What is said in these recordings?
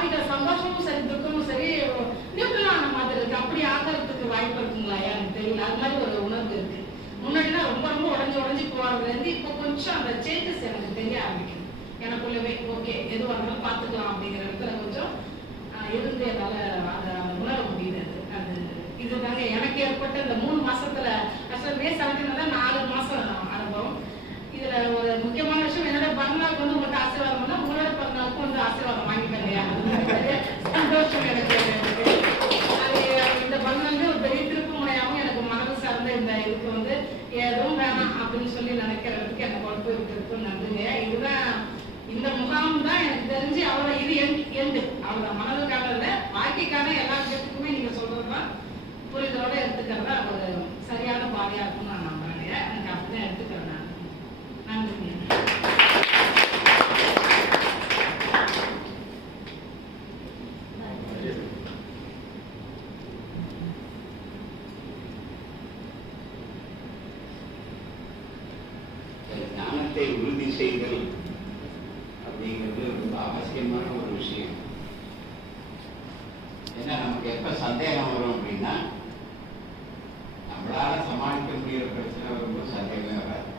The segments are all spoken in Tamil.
பாதிக்கிற சந்தோஷமும் சரி துக்கமும் சரி நியூட்ரலா அந்த மாதிரி இருக்கு. அப்படி ஆகிறதுக்கு வாய்ப்பு இருக்குங்களா எனக்கு தெரியல. அது மாதிரி ஒரு உணர்வு இருக்கு. முன்னாடிலாம் ரொம்ப ரொம்ப உடஞ்சி போறதுலேருந்து இப்போ கொஞ்சம் அந்த சேஞ்சஸ் எனக்கு தெரிய ஆரம்பிக்குது. எனக்குள்ளவே ஓகே எது வந்தாலும் பார்த்துக்கலாம் அப்படிங்கிற இடத்துல கொஞ்சம் இருந்து என்னால் அதை உணர முடியுது. அது இதுதாங்க எனக்கு ஏற்பட்ட இந்த 3 மாசத்துல மே 17 தான் 4 மாசம் அனுபவம். இதுல ஒரு முக்கியமான விஷயம், என்னோட பிறந்தநாளுக்கு வந்து உங்கள்கிட்ட ஆசீர்வாதம் பண்ணா உங்களோட பிறந்தநாளுக்கும் வந்து ஆசீர்வாதம் வாங்கிட்டேன் இல்லையா, சந்தோஷம் எனக்கு. அது இந்த பிறந்தநாள் ஒரு பெரிய திருப்பு முனையாகவும் எனக்கு மனது சார்ந்த இந்த இதுக்கு வந்து எதுவும் வேணாம் அப்படின்னு சொல்லி நினைக்கிறதுக்கு எனக்கு கொண்டு போய் விட்டுருக்குன்னு நன்றிங்க. இதுதான் இந்த முகாம் தான் எனக்கு தெரிஞ்சு அவ்வளோ இது எண்டு அவ்வளோ மனதுக்காக இல்லை, வாழ்க்கைக்கான எல்லா விஷயத்துக்குமே நீங்க சொல்றதுதான் புரிதலோட எடுத்துக்கிறதா ஒரு சரியான பாதையா இருக்கும்னு நான் நம்புறேன். எனக்கு அப்படிதான் எடுத்துக்கிறேன் நான். நன்றிங்க. ஞானத்தை உறுதி செய்தல் அப்படிங்கிறது ரொம்ப அவசியமான ஒரு விஷயம். ஏன்னா நமக்கு எப்ப சந்தேகம் வரும் அப்படின்னா, நம்மளால சமாளிக்க முடிகிற பிரச்சனை வரும்போது சந்தேகமே வராது.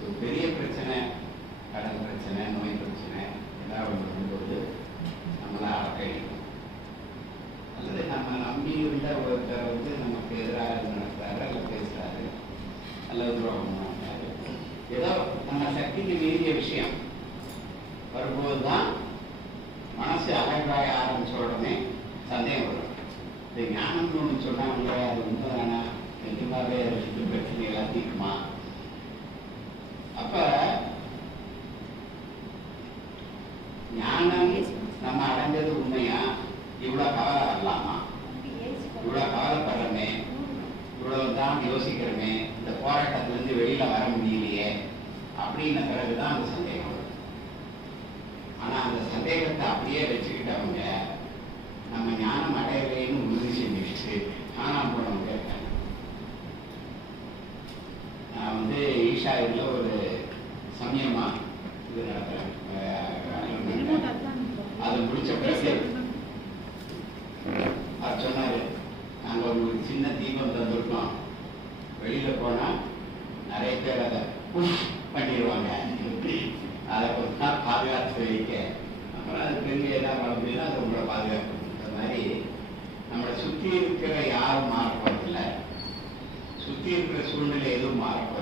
ஒரு பெரிய பிரச்சனை, கடன் பிரச்சனை, நோய் பிரச்சனை ஏதாவது வரும்போது நம்மளை அடக்கடிக்கும். அல்லது நம்ம நம்பி உள்ள ஒருத்தரை வந்து நமக்கு எதிராக நடத்துறாரு, அல்ல பேசுறாரு, அல்லது துரோகம் நடத்துறாரு, ஏதோ நம்ம சக்திக்கு மீறிய விஷயம் வரும்போதுதான் மனசு அகழ்வாய ஆரம்பிச்ச உடனே சந்தேகம் வரும். இந்த ஞானம்னு ஒன்று சொன்னாங்க, அது உண்மைதானா, நிஜமாவே அது பிரச்சனை எல்லாம் தீர்க்குமா? அப்ப ஞானம் நம்ம அடைஞ்சது உண்மையா? இவ்வளவு கவலை வரலாமா? இவ்வளவு கவலைப்படுறமே, இவ்வளவுதான் யோசிக்கிறோமே, இந்த போராட்டத்திலிருந்து வெளியில வர முடியலையே அப்படின்ன பிறகுதான் அந்த சந்தேகம் வரும். ஆனா அந்த சந்தேகத்தை அப்படியே வச்சுக்கிட்டவங்க நம்ம ஞானம் அடையலைன்னு உறுதி செஞ்சுக்கிட்டு காணாம போனவங்க இருக்காங்க. நான் வந்து ஈஷாவில் ஒரு சமயமா இது நடத்துறேன். அது முடிச்ச பிறகு அவர் சொன்னாரு, நாங்க உங்களுக்கு சின்ன தீபம் தந்திருக்கோம், வெளியில போனா நிறைய பேர் அதை பண்ணிடுவாங்க, அதை கொஞ்ச நாள் பாதுகாத்து வைக்க, அப்புறம் அது பெரிய ஏதாவது வளர்ந்ததுன்னா அது உங்களை பாதுகாப்பு. இந்த மாதிரி நம்மளை சுற்றி இருக்கிற யாரும் மாறப்போறதில்லை, சுற்றி இருக்கிற சூழ்நிலை எதுவும் மாறப்போம்